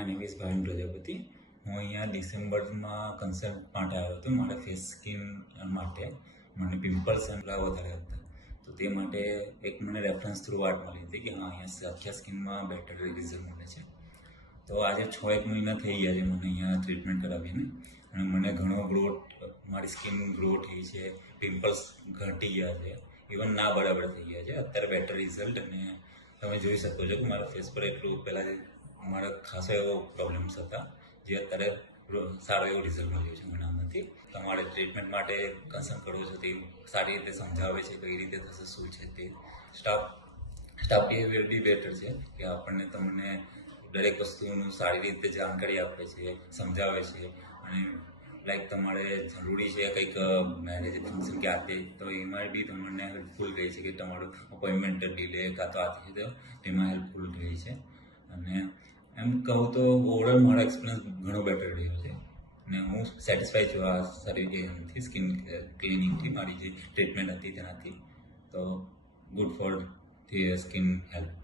My name is Bhavin Prajapati. હું અહીંયા ડિસેમ્બરમાં કન્સલ્ટ માટે આવ્યો હતો. મારા ફેસ સ્કિન માટે મને પિમ્પલ્સ એમના વધારે હતા, તો તે માટે એક મને રેફરન્સ થ્રુ વાત મળી હતી કે હા, અહીંયા આખા સ્કિનમાં બેટર રિઝલ્ટ મળે છે. તો આજે 6-1 મહિના થઈ ગયા છે મને અહીંયા ટ્રીટમેન્ટ કરાવીને, અને મને ઘણો ગ્રોથ, મારી સ્કિન ગ્રો થઈ છે, પિમ્પલ્સ ઘટી ગયા છે, ઇવન ના બરાબર થઈ ગયા છે. અત્યારે બેટર રિઝલ્ટ, અને તમે જોઈ શકો છો કે મારા ફેસ પર એટલું પહેલાં મારા ખાસો એવો પ્રોબ્લેમ્સ હતા, જે અત્યારે સારો એવો રિઝલ્ટ મળ્યો છે મને આમાંથી. તમારે ટ્રીટમેન્ટ માટે કન્સલ્ટ કરવો છે તે સારી રીતે સમજાવે છે, કઈ રીતે થશે, શું છે તે. સ્ટાફ બિહેવિયર બી બેટર છે કે આપણને તમને દરેક વસ્તુનું સારી રીતે જાણકારી આપે છે, સમજાવે છે. અને લાઈક તમારે જરૂરી છે કંઈક મેરેજ ફંક્શન કે આ તે, તો એમાં બી તમને હેલ્પફુલ રહે છે કે તમારું અપોઇન્ટમેન્ટ ડીલે કાં તો આથી તો તેમાં હેલ્પફુલ રહે છે. અને એમ કહું તો ઓવરઓલ મારો એક્સપિરિયન્સ ઘણો બેટર રહ્યો છે, અને હું સેટિસ્ફાઈ છું આ સારી એનાથી સ્કિન ક્લિનિકથી. મારી જે ટ્રીટમેન્ટ હતી તેનાથી, તો good for the skin health.